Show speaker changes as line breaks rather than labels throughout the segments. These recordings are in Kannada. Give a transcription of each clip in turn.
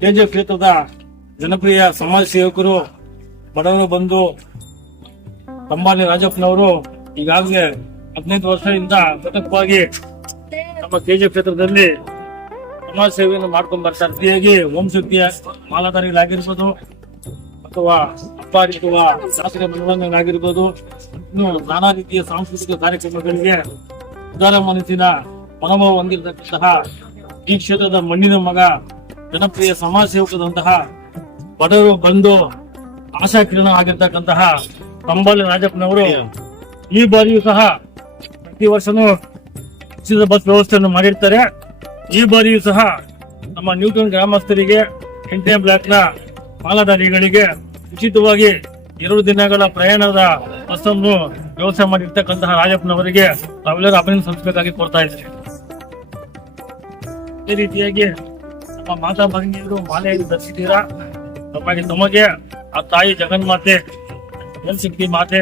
ಕೆಜೆ ಕ್ಷೇತ್ರದ ಜನಪ್ರಿಯ ಸಮಾಜ ಸೇವಕರು, ಬಡವರು ಬಂದು ಅಂಬಾನಿ ರಾಜಪ್ಪನವರು ಈಗಾಗಲೇ ಹದಿನೈದು ವರ್ಷದಿಂದ ಸತತವಾಗಿ ನಮ್ಮ ಕೆಜೆ ಕ್ಷೇತ್ರದಲ್ಲಿ ಸಮಾಜ ಸೇವೆಯನ್ನು ಮಾಡ್ಕೊಂಡು ಬರ್ತಾರೆ ಅತಿಯಾಗಿ ಶಕ್ತಿಯ ಮಾಲಾಧಾರಿಗಳಾಗಿರ್ಬೋದು, ಅಥವಾ ಅಪ್ಪಾರಿಸುವ ಶಾಸ್ತ್ರೀಯ ಮನೋರಂಜನೆಗಳಾಗಿರ್ಬೋದು, ಇನ್ನು ನಾನಾ ರೀತಿಯ ಸಾಂಸ್ಕೃತಿಕ ಕಾರ್ಯಕ್ರಮಗಳಿಗೆ ಉದಾರ ಮನಸ್ಸಿನ ಮನೋಭಾವ ಹೊಂದಿರತಕ್ಕಂತಹ ಈ ಕ್ಷೇತ್ರದ ಮಣ್ಣಿನ ಮಗ ಜನಪ್ರಿಯ ಸಮಾಜ ಸೇವಕದಂತಹ ಬಡವರು ಬಂದು ಆಶಾ ಕಿರಣ ಆಗಿರ್ತಕ್ಕಂತಹ ಕಂಬಾಲಿ ರಾಜಪ್ಪನವರು ಈ ಬಾರಿಯೂ ಸಹ ಪ್ರತಿ ವರ್ಷನೂ ಉಚಿತ ಬಸ್ ವ್ಯವಸ್ಥೆಯನ್ನು ಮಾಡಿರ್ತಾರೆ. ಈ ಬಾರಿಯೂ ಸಹ ನಮ್ಮ ನ್ಯೂಟನ್ ಗ್ರಾಮಸ್ಥರಿಗೆ ಎಂಟನೇ ಬ್ಲಾಕ್ನ ಪಾಲಧಾರಿಗಳಿಗೆ ಉಚಿತವಾಗಿ ಎರಡು ದಿನಗಳ ಪ್ರಯಾಣದ ಬಸ್ ಅನ್ನು ವ್ಯವಸ್ಥೆ ಮಾಡಿರ್ತಕ್ಕಂತಹ ರಾಜಪ್ಪನವರಿಗೆ ತಾವೆಲ್ಲರೂ ಅಭಿನಂದನೆ ಸಲ್ಲಿಸಬೇಕಾಗಿ ಕೋರ್ತಾ ಇದ್ದೀನಿ. ಅದೇ ರೀತಿಯಾಗಿ ನಮ್ಮ ಮಾತಾ ಭಗಿನಿಯರು ಮಾಲೆಯಲ್ಲಿ ಧರಿಸಿದ್ದೀರಾ ತಮಗೆ ತಮಗೆ ಆ ತಾಯಿ ಜಗನ್ಮಾತೆ ಶಕ್ತಿ ಮಾತೆ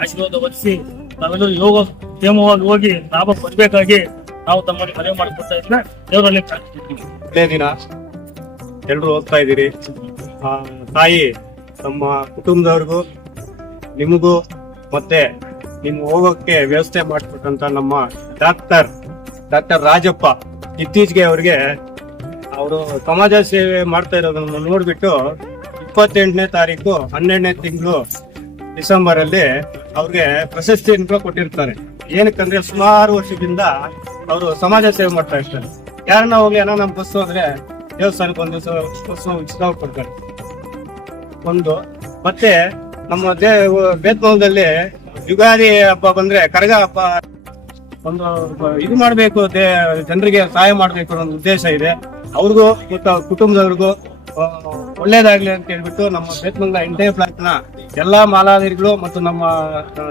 ಆಶೀರ್ವಾದ ವಹಿಸಿ ನಾವೆಲ್ಲರೂ ಯೋಗ ಕ್ಷೇಮವಾಗಿ ಹೋಗಿ ಲಾಭ ಪಡಬೇಕಾಗಿ ನಾವು ತಮ್ಮಲ್ಲಿ ಮನವಿ ಮಾಡಿಕೊಡ್ತಾ ಇದ್ರೆ ದೇವರಲ್ಲಿ
ಇದೇ ದಿನ ಎಲ್ರು ಹೋಗ್ತಾ ಇದ್ದೀರಿ. ಆ, ತಾಯಿ ತಮ್ಮ ಕುಟುಂಬದವ್ರಿಗೂ ನಿಮಗೂ ಮತ್ತೆ ನಿಮ್ಗೆ ಹೋಗೋಕೆ ವ್ಯವಸ್ಥೆ ಮಾಡಿಕೊಟ್ಟಂತ ನಮ್ಮ ಡಾಕ್ಟರ್ ಡಾಕ್ಟರ್ ರಾಜಪ್ಪ ಇತ್ತೀಚೆಗೆ ಅವ್ರಿಗೆ ಅವರು ಸಮಾಜ ಸೇವೆ ಮಾಡ್ತಾ ಇರೋದನ್ನ ನೋಡ್ಬಿಟ್ಟು ಇಪ್ಪತ್ತೆಂಟನೇ ತಾರೀಕು, ಹನ್ನೆರಡನೇ ತಿಂಗಳು ಡಿಸೆಂಬರ್ ಅಲ್ಲಿ ಅವ್ರಿಗೆ ಪ್ರಶಸ್ತಿಯನ್ನು ಕೊಟ್ಟಿರ್ತಾರೆ. ಏನಕ್ಕಂದ್ರೆ ಸುಮಾರು ವರ್ಷದಿಂದ ಅವರು ಸಮಾಜ ಸೇವೆ ಮಾಡ್ತಾ ಇರ್ತಾರೆ. ಯಾರನ್ನ ಹೋಗಿ ಏನೋ ನಮ್ಮ ಬಸ್ಸು ಅಂದ್ರೆ ದೇವಸ್ಥಾನಕ್ಕೆ ಒಂದು ದಿವಸ ಉಚಿತವಾಗಿ ಕೊಡ್ತಾರೆ. ಒಂದು, ಮತ್ತೆ ನಮ್ಮ ದೇ ಬೇತ್ಮೂಲದಲ್ಲಿ ಯುಗಾದಿ ಹಬ್ಬ ಬಂದ್ರೆ ಕರಗ ಹಬ್ಬ ಒಂದು ಇದು ಮಾಡಬೇಕು ಜನರಿಗೆ ಸಹಾಯ ಮಾಡಬೇಕು ಅನ್ನೋ ಒಂದು ಉದ್ದೇಶ ಇದೆ. ಅವ್ರಿಗೂ ಮತ್ತು ಅವ್ರ ಕುಟುಂಬದವ್ರಿಗೂ ಒಳ್ಳೇದಾಗಲಿ ಅಂತ ಹೇಳ್ಬಿಟ್ಟು ನಮ್ಮ ಬೇತ್ಮಂಗಲ ಎಂಟೈ ಫ್ಲಾಟ್ನ ಎಲ್ಲಾ ಮಾಲಾಧಾರಿಗಳು ಮತ್ತು ನಮ್ಮ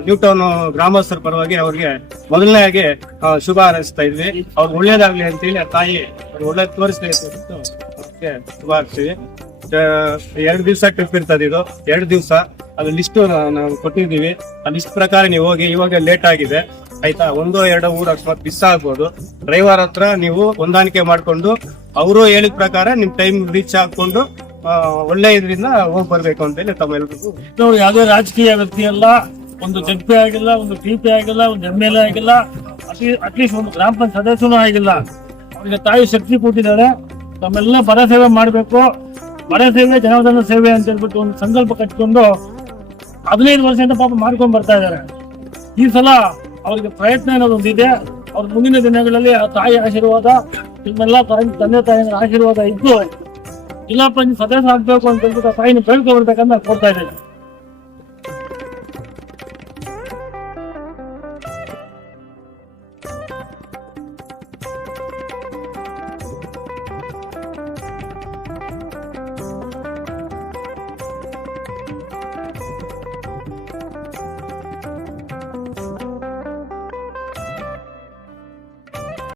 ನ್ಯೂ ಟೌನ್ ಗ್ರಾಮಸ್ಥರ ಪರವಾಗಿ ಅವ್ರಿಗೆ ಮೊದಲನೇ ಆಗಿ ಶುಭ ಹಾರೈಸ್ತಾ ಇದ್ವಿ. ಅವ್ರಿಗೆ ಒಳ್ಳೇದಾಗ್ಲಿ ಅಂತ ಹೇಳಿ ತಾಯಿ ಒಳ್ಳೆ ತೋರಿಸ್ಲಿ ಅಂತ ಅವ್ರಿಗೆ ಶುಭ ಹಾರಿಸ್ತೀವಿ. ಎರಡು ದಿವಸ ಟ್ರಿಪ್ ಇರ್ತದೆ ಇದು. ಎರಡು ದಿವಸ. ಅದು ಲಿಸ್ಟ್ ನಾವು ಕೊಟ್ಟಿದ್ದೀವಿ. ಆ ಲಿಸ್ಟ್ ಪ್ರಕಾರ ನೀವು ಹೋಗಿ, ಇವಾಗ ಲೇಟ್ ಆಗಿದೆ. ಆಯ್ತಾ? ಒಂದು, ಎರಡು ಊರು ಅಕಸ್ಮಾತ್ ಮಿಸ್ ಆಗ್ಬೋದು. ಡ್ರೈವರ್ ಹತ್ರ ನೀವು ಹೊಂದಾಣಿಕೆ ಮಾಡ್ಕೊಂಡು ಅವರು ಹೇಳಿದ ಪ್ರಕಾರ ನಿಮ್ ಟೈಮ್ ರೀಚ್ ಹಾಕೊಂಡು ಒಳ್ಳೆ ಇದರಿಂದ ಹೋಗಿ ಬರ್ಬೇಕು ಅಂತ ಹೇಳಿ ತಮ್ಮೆಲ್ರಿಗೂ
ನೋಡಿ, ಯಾವುದೇ ರಾಜಕೀಯ ವ್ಯಕ್ತಿ ಅಲ್ಲ, ಒಂದು ಜಡ್ಪಿ ಆಗಿಲ್ಲ, ಒಂದು ಟಿ ಪಿ ಆಗಿಲ್ಲ, ಒಂದು ಎಂ ಎಲ್ ಎ ಆಗಿಲ್ಲ ಅಟ್ಲೀಸ್ಟ್ ಒಂದು ಗ್ರಾಮ ಪಂಚಾಯತ್ ಸದಸ್ಯನೂ ಆಗಿಲ್ಲ. ಅವರಿಗೆ ತಾಯಿ ಶಕ್ತಿ ಕೊಟ್ಟಿದ್ದಾರೆ. ತಮ್ಮೆಲ್ಲ ಬಡ ಸೇವೆ ಮಾಡಬೇಕು. ಬಡ ಸೇವೆ, ಜನಾರ್ದನ ಸೇವೆ ಅಂತ ಹೇಳ್ಬಿಟ್ಟು ಒಂದು ಸಂಕಲ್ಪ ಕಟ್ಕೊಂಡು ಹದಿನೈದು ವರ್ಷದಿಂದ ಪಾಪ ಮಾಡ್ಕೊಂಡು ಬರ್ತಾ ಇದ್ದಾರೆ. ಈ ಸಲ ಅವ್ರಿಗೆ ಪ್ರಯತ್ನ ಅನ್ನೋದು ಒಂದಿದೆ ಅವ್ರ ಮುಂದಿನ ದಿನಗಳಲ್ಲಿ ಆ ತಾಯಿ ಆಶೀರ್ವಾದ, ನಿಮ್ಮೆಲ್ಲ ತಾಯಿ, ತಂದೆ ತಾಯಿಯ ಆಶೀರ್ವಾದ ಇದ್ದು, ಜಿಲ್ಲಾ ಪಂಚಾಯತ್ ಸದಸ್ಯ ಆಗ್ಬೇಕು ಅಂತ ಹೇಳ್ಬಿಟ್ಟು ಆ ತಾಯಿನ ಬೆಳ್ಕೊಂಡ್ಬರ್ಬೇಕಂತ ಕೊಡ್ತಾ ಇದ್ದೇನೆ.